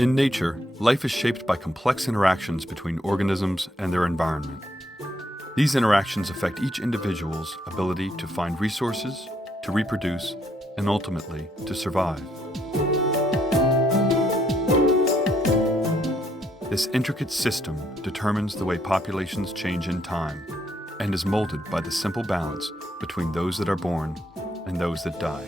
In nature, life is shaped by complex interactions between organisms and their environment. These interactions affect each individual's ability to find resources, to reproduce, and ultimately to survive. This intricate system determines the way populations change in time and is molded by the simple balance between those that are born and those that die.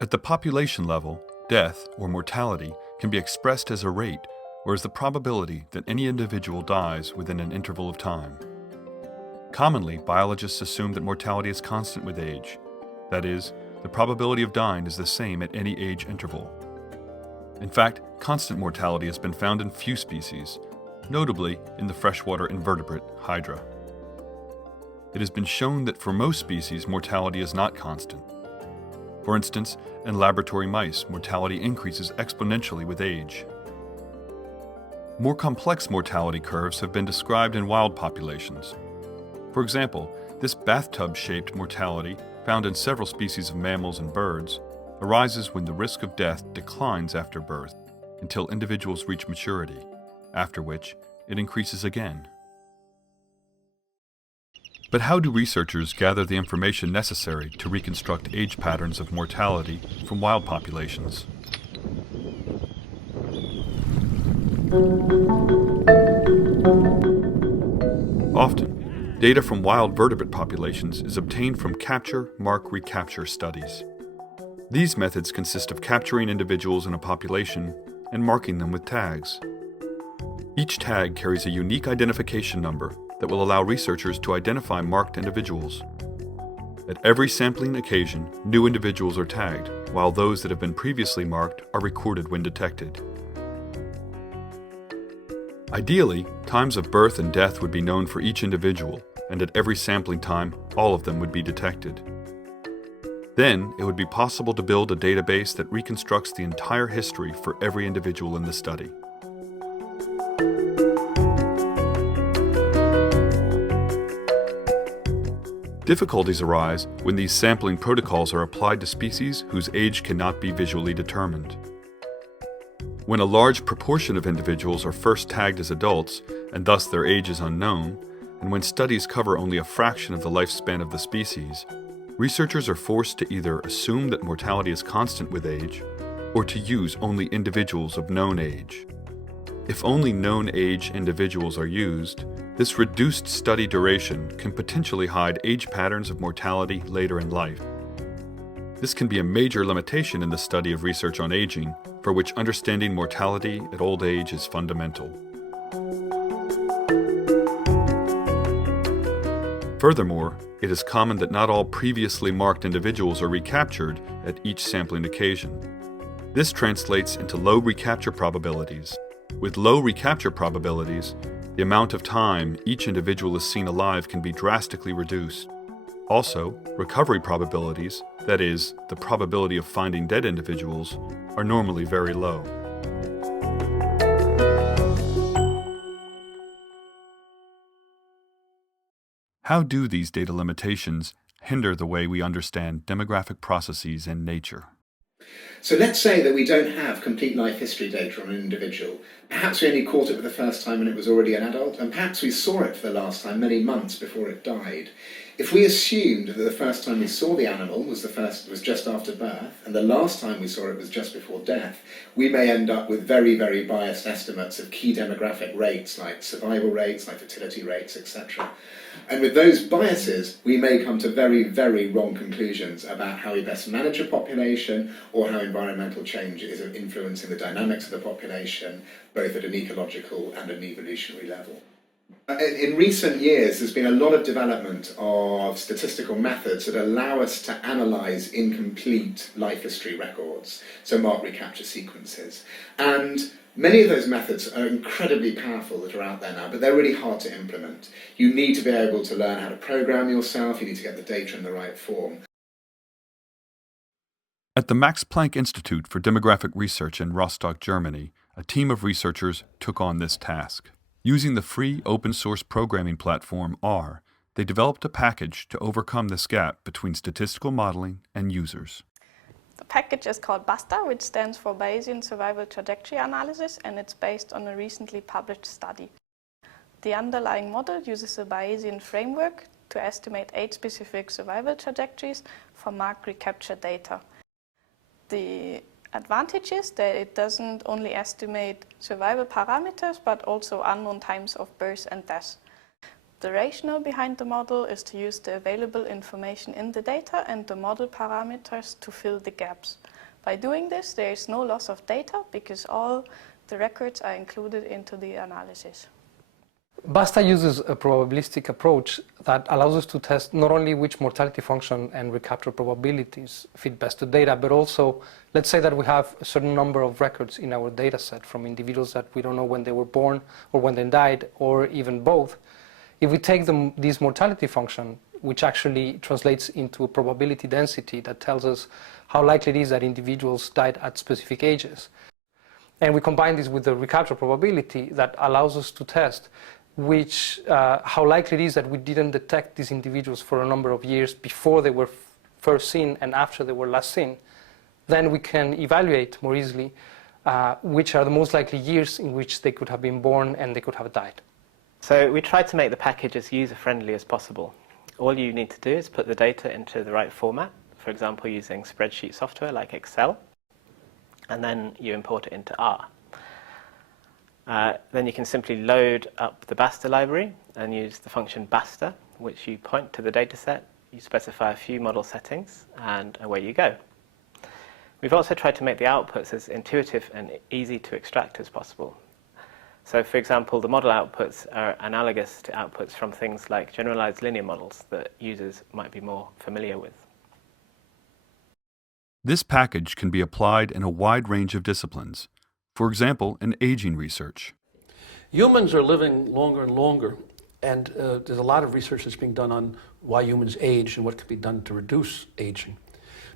At the population level, death, or mortality, can be expressed as a rate, or as the probability that any individual dies within an interval of time. Commonly, biologists assume that mortality is constant with age. That is, the probability of dying is the same at any age interval. In fact, constant mortality has been found in few species, notably in the freshwater invertebrate Hydra. It has been shown that for most species, mortality is not constant. For instance, in laboratory mice, mortality increases exponentially with age. More complex mortality curves have been described in wild populations. For example, this bathtub-shaped mortality, found in several species of mammals and birds, arises when the risk of death declines after birth until individuals reach maturity, after which it increases again. But how do researchers gather the information necessary to reconstruct age patterns of mortality from wild populations? Often, data from wild vertebrate populations is obtained from capture, mark, recapture studies. These methods consist of capturing individuals in a population and marking them with tags. Each tag carries a unique identification number that will allow researchers to identify marked individuals. At every sampling occasion, new individuals are tagged, while those that have been previously marked are recorded when detected. Ideally, times of birth and death would be known for each individual, and at every sampling time, all of them would be detected. Then, it would be possible to build a database that reconstructs the entire history for every individual in the study. Difficulties arise when these sampling protocols are applied to species whose age cannot be visually determined. When a large proportion of individuals are first tagged as adults, and thus their age is unknown, and when studies cover only a fraction of the lifespan of the species, researchers are forced to either assume that mortality is constant with age, or to use only individuals of known age. If only known age individuals are used, this reduced study duration can potentially hide age patterns of mortality later in life. This can be a major limitation in the study of research on aging, for which understanding mortality at old age is fundamental. Furthermore, it is common that not all previously marked individuals are recaptured at each sampling occasion. This translates into low recapture probabilities. With low recapture probabilities, the amount of time each individual is seen alive can be drastically reduced. Also, recovery probabilities, that is, the probability of finding dead individuals, are normally very low. How do these data limitations hinder the way we understand demographic processes in nature? So let's say that we don't have complete life history data on an individual. Perhaps we only caught it for the first time when it was already an adult, and perhaps we saw it for the last time many months before it died. If we assumed that the first time we saw the animal was just after birth, and the last time we saw it was just before death, we may end up with very, very biased estimates of key demographic rates, like survival rates, like fertility rates, etc. And with those biases, we may come to very, very wrong conclusions about how we best manage a population or how environmental change is influencing the dynamics of the population, both at an ecological and an evolutionary level. In recent years, there's been a lot of development of statistical methods that allow us to analyse incomplete life history records, so mark recapture sequences. And many of those methods are incredibly powerful that are out there now, but they're really hard to implement. You need to be able to learn how to program yourself, you need to get the data in the right form. At the Max Planck Institute for Demographic Research in Rostock, Germany, a team of researchers took on this task. Using the free open-source programming platform R, They developed a package to overcome this gap between statistical modeling and users. The package is called BaSTA, which stands for Bayesian Survival Trajectory Analysis, and it's based on a recently published study. The underlying model uses a Bayesian framework to estimate age-specific survival trajectories from marked recapture data. The advantage is that it doesn't only estimate survival parameters, but also unknown times of birth and death. The rationale behind the model is to use the available information in the data and the model parameters to fill the gaps. By doing this, there is no loss of data because all the records are included into the analysis. BaSTA uses a probabilistic approach that allows us to test not only which mortality function and recapture probabilities fit best to data, but also, let's say that we have a certain number of records in our data set from individuals that we don't know when they were born or when they died, or even both. If we take this mortality function, which actually translates into a probability density that tells us how likely it is that individuals died at specific ages, and we combine this with the recapture probability that allows us to test how likely it is that we didn't detect these individuals for a number of years before they were first seen and after they were last seen, then we can evaluate more easily which are the most likely years in which they could have been born and they could have died. So we tried to make the package as user-friendly as possible. All you need to do is put the data into the right format, for example using spreadsheet software like Excel, and then you import it into R. Then you can simply load up the BaSTA library and use the function BaSTA, which you point to the dataset, you specify a few model settings, and away you go. We've also tried to make the outputs as intuitive and easy to extract as possible. So, for example, the model outputs are analogous to outputs from things like generalized linear models that users might be more familiar with. This package can be applied in a wide range of disciplines. For example, in aging research. Humans are living longer and longer, and there's a lot of research that's being done on why humans age and what can be done to reduce aging.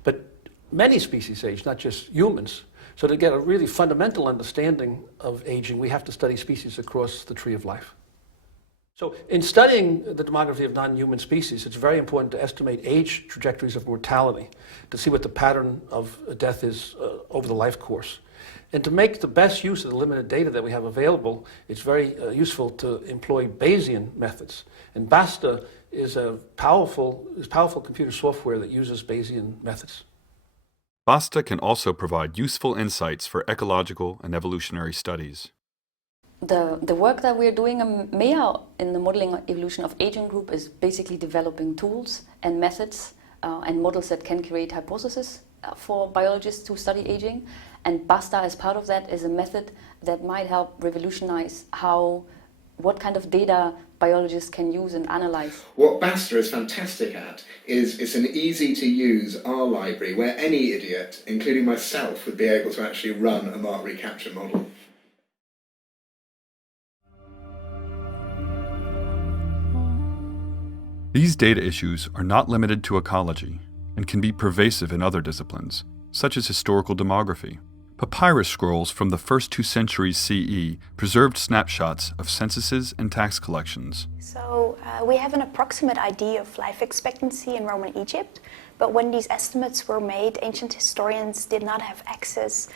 But many species age, not just humans. So to get a really fundamental understanding of aging, we have to study species across the tree of life. So in studying the demography of non-human species, it's very important to estimate age trajectories of mortality, to see what the pattern of death is over the life course. And to make the best use of the limited data that we have available, it's very useful to employ Bayesian methods. And BaSTA is powerful computer software that uses Bayesian methods. BaSTA can also provide useful insights for ecological and evolutionary studies. The work that we're doing in MPIRG in the Modeling Evolution of Aging group is basically developing tools and methods and models that can create hypotheses for biologists to study aging. And BaSTA, as part of that, is a method that might help revolutionize what kind of data biologists can use and analyze. What BaSTA is fantastic at is it's an easy-to-use R library where any idiot, including myself, would be able to actually run a marked recapture model. These data issues are not limited to ecology and can be pervasive in other disciplines, such as historical demography. Papyrus scrolls from the first 2 centuries CE preserved snapshots of censuses and tax collections. So we have an approximate idea of life expectancy in Roman Egypt, but when these estimates were made, ancient historians did not have access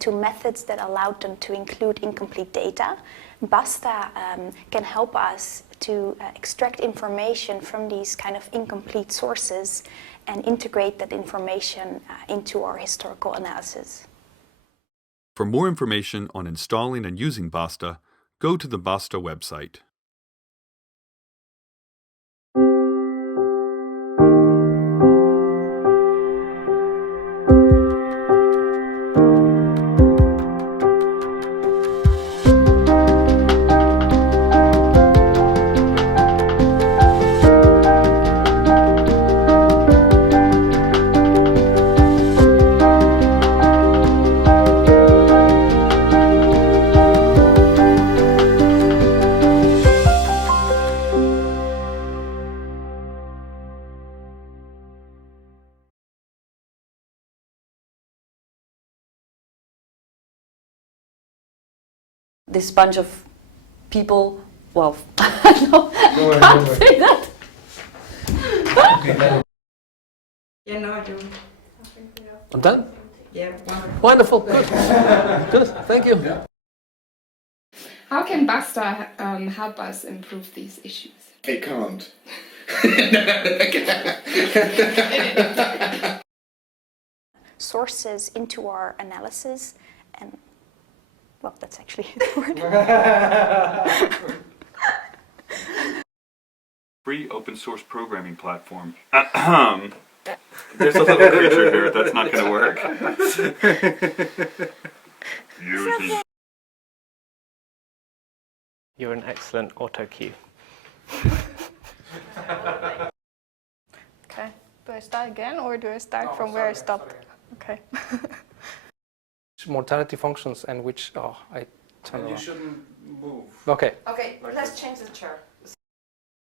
to methods that allowed them to include incomplete data. BaSTA can help us to extract information from these kind of incomplete sources and integrate that information into our historical analysis. For more information on installing and using BaSTA, go to the BaSTA website. This bunch of people, well, I can't say that. Yeah, no, I do. I'm done? Yeah, Wonderful. wonderful. Good. Good. Thank you. How can BaSTA help us improve these issues? It can't. Sources into our analysis, and well, that's actually the word. Free open source programming platform. There's a little creature here. That's not going to work. You're an excellent auto cue. Okay. Do I start again or do I start from where I stopped? Okay. Mortality functions and which, I turn around. shouldn't move. Okay. Okay, let's change the chair.